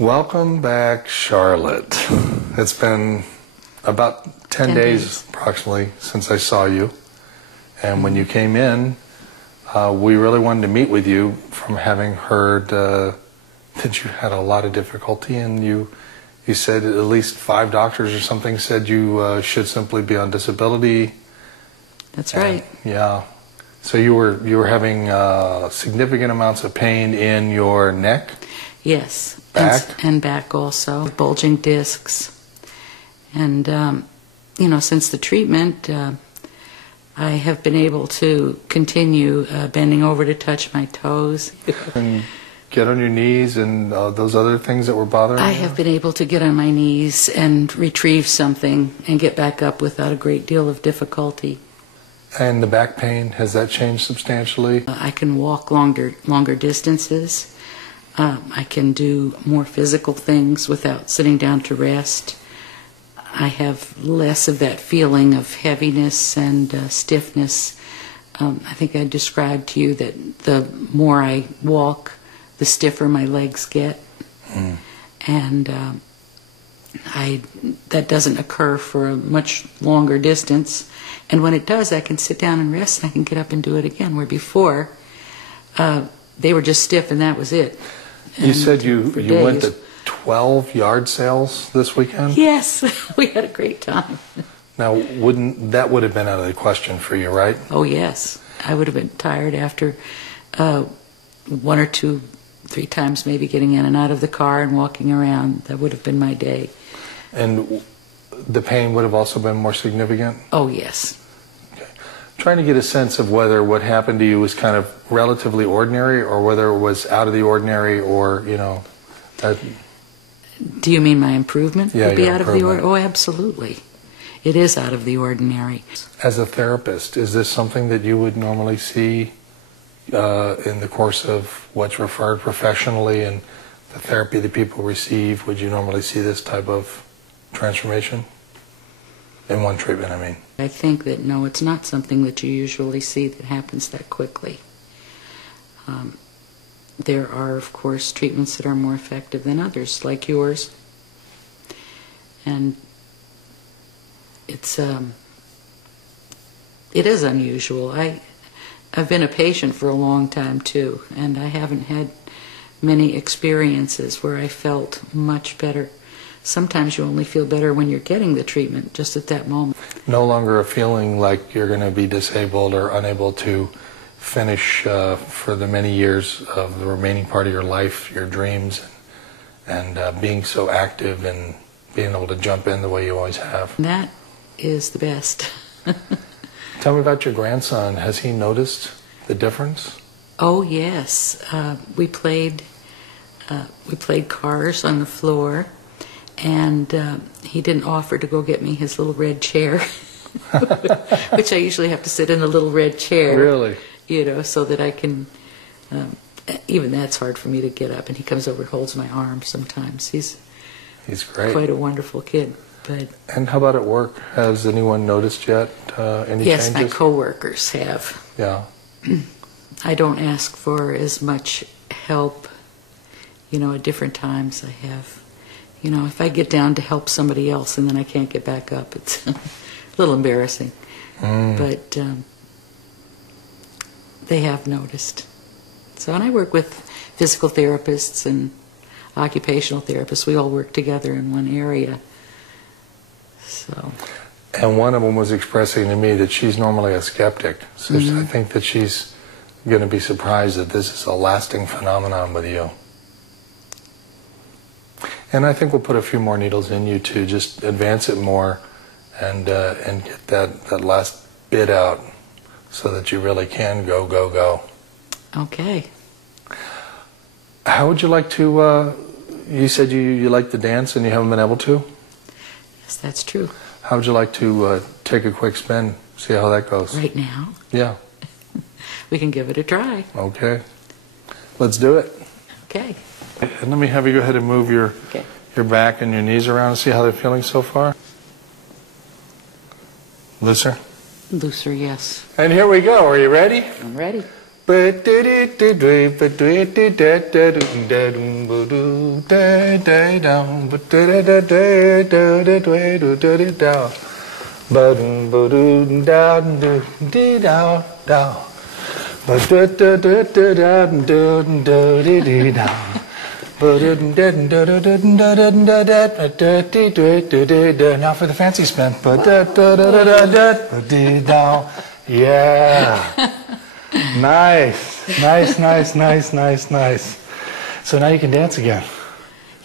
Welcome back, Charlotte. It's been about 10 days approximately since I saw you. And when you came in, we really wanted to meet with you from having heard that you had a lot of difficulty, and you said at least 5 doctors or something said you should simply be on disability. That's right. Yeah. So you were having significant amounts of pain in your neck? Yes. Back? And back also. Bulging discs. And, you know, since the treatment, I have been able to continue bending over to touch my toes. And get on your knees and those other things that were bothering you? I have been able to get on my knees and retrieve something and get back up without a great deal of difficulty. And the back pain, has that changed substantially? I can walk longer distances. I can do more physical things without sitting down to rest. I have less of that feeling of heaviness and stiffness. I think I described to you that the more I walk, the stiffer my legs get. And that doesn't occur for a much longer distance. And when it does, I can sit down and rest, and I can get up and do it again, where before they were just stiff and that was it. You said you went to 12 yard sales this weekend? Yes, we had a great time. Now, that would have been out of the question for you, right? Oh, yes. I would have been tired after 1 or 2, 3 times maybe getting in and out of the car and walking around. That would have been my day. And the pain would have also been more significant? Oh, yes. Trying to get a sense of whether what happened to you was kind of relatively ordinary or whether it was out of the ordinary, or, you know... Do you mean my improvement? Yeah, would be your out of the improvement. Oh, absolutely. It is out of the ordinary. As a therapist, is this something that you would normally see in the course of what's referred professionally and the therapy that people receive? Would you normally see this type of transformation? In one treatment, I mean. I think that, no, it's not something that you usually see that happens that quickly. There are, of course, treatments that are more effective than others, like yours. And it is unusual. I've been a patient for a long time, too, and I haven't had many experiences where I felt much better. Sometimes you only feel better when you're getting the treatment, just at that moment. No longer a feeling like you're going to be disabled or unable to finish for the many years of the remaining part of your life, your dreams, and being so active and being able to jump in the way you always have. That is the best. Tell me about your grandson. Has he noticed the difference? Oh, yes. We played cars on the floor. And he didn't offer to go get me his little red chair, which I usually have to sit in a little red chair. Really? You know, so that I can, even that's hard for me to get up. And he comes over and holds my arm sometimes. He's great. Quite a wonderful kid. But and how about at work? Has anyone noticed yet any yes, changes? my coworkers have. Yeah. I don't ask for as much help, you know, at different times. I have. You know, if I get down to help somebody else and then I can't get back up, it's a little embarrassing. But they have noticed. So, and I work with physical therapists and occupational therapists. We all work together in one area. So. And one of them was expressing to me that she's normally a skeptic. So I think that she's going to be surprised that this is a lasting phenomenon with you. And I think we'll put a few more needles in you to just advance it more and get that last bit out so that you really can go. Okay. How would you like to, you said you like to dance and you haven't been able to? Yes, that's true. How would you like to take a quick spin, see how that goes? Right now? Yeah. We can give it a try. Okay. Let's do it. Okay. And let me have you go ahead and move your back and your knees around and see how they're feeling so far. Looser? Looser, yes. And here we go. Are you ready? I'm ready. Now for the fancy spin. Yeah. Nice. So now you can dance again.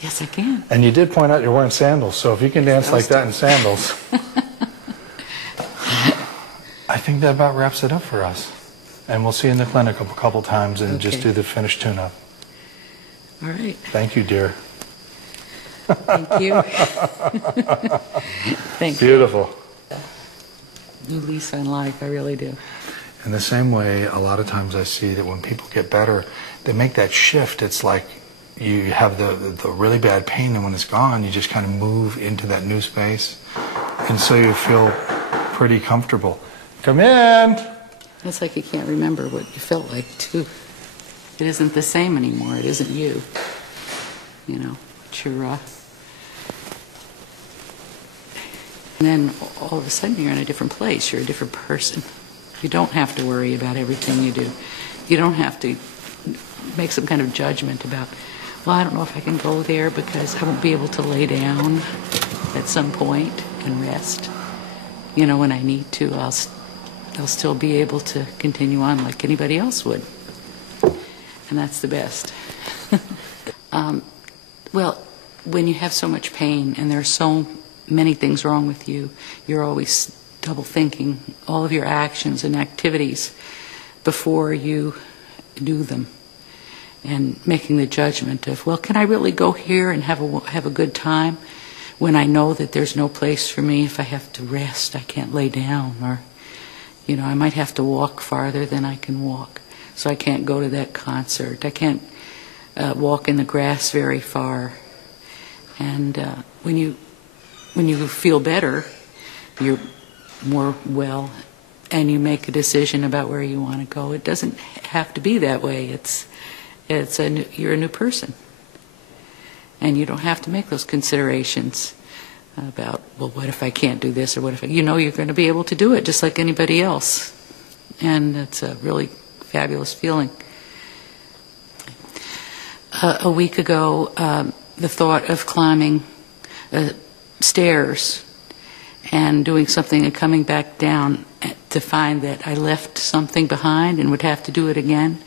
Yes, I can. And you did point out you're wearing sandals, so if you can dance like that in sandals, I think that about wraps it up for us. And we'll see you in the clinic a couple times and just do the finished tune-up. All right. Thank you, dear. Thank you. Thank you. Beautiful. New lease on life, I really do. In the same way, a lot of times I see that when people get better, they make that shift. It's like you have the really bad pain, and when it's gone, you just kind of move into that new space. And so you feel pretty comfortable. Come in! It's like you can't remember what you felt like, too. It isn't the same anymore. It isn't you. You know, but you're... And then all of a sudden you're in a different place. You're a different person. You don't have to worry about everything you do. You don't have to make some kind of judgment about, well, I don't know if I can go there because I won't be able to lay down at some point and rest. You know, when I need to, I'll still be able to continue on like anybody else would. And that's the best. Well, when you have so much pain and there are so many things wrong with you, you're always double thinking all of your actions and activities before you do them, and making the judgment of, well, can I really go here and have a good time when I know that there's no place for me? If I have to rest, I can't lay down, or you know, I might have to walk farther than I can walk, so I can't go to that concert. I can't walk in the grass very far. And when you feel better, you're more well, and you make a decision about where you want to go. It doesn't have to be that way. You're a new person, and you don't have to make those considerations about, well, what if I can't do this, or what if you know you're going to be able to do it just like anybody else, and it's a really fabulous feeling. A week ago, the thought of climbing stairs and doing something and coming back down to find that I left something behind and would have to do it again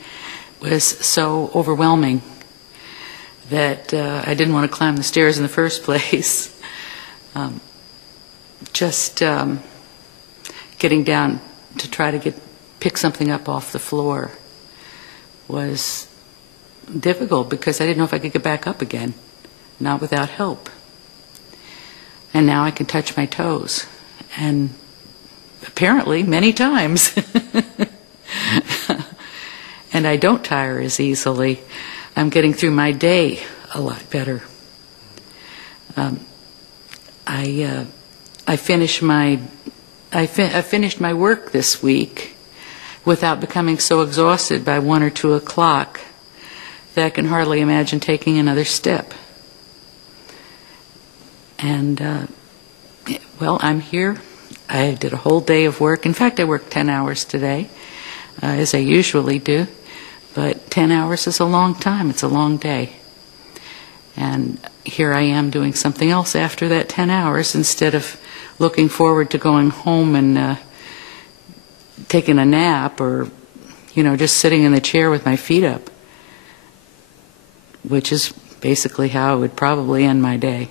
was so overwhelming that I didn't want to climb the stairs in the first place. Getting down to try to pick something up off the floor was difficult because I didn't know if I could get back up again, not without help. And now I can touch my toes, and apparently many times. And I don't tire as easily. I'm getting through my day a lot better. I finished my work this week without becoming so exhausted by 1 or 2 o'clock that I can hardly imagine taking another step. And, well, I'm here. I did a whole day of work. In fact, I worked 10 hours today, as I usually do. But 10 hours is a long time. It's a long day. And here I am doing something else after that 10 hours instead of looking forward to going home and taking a nap, or, you know, just sitting in the chair with my feet up, which is basically how I would probably end my day.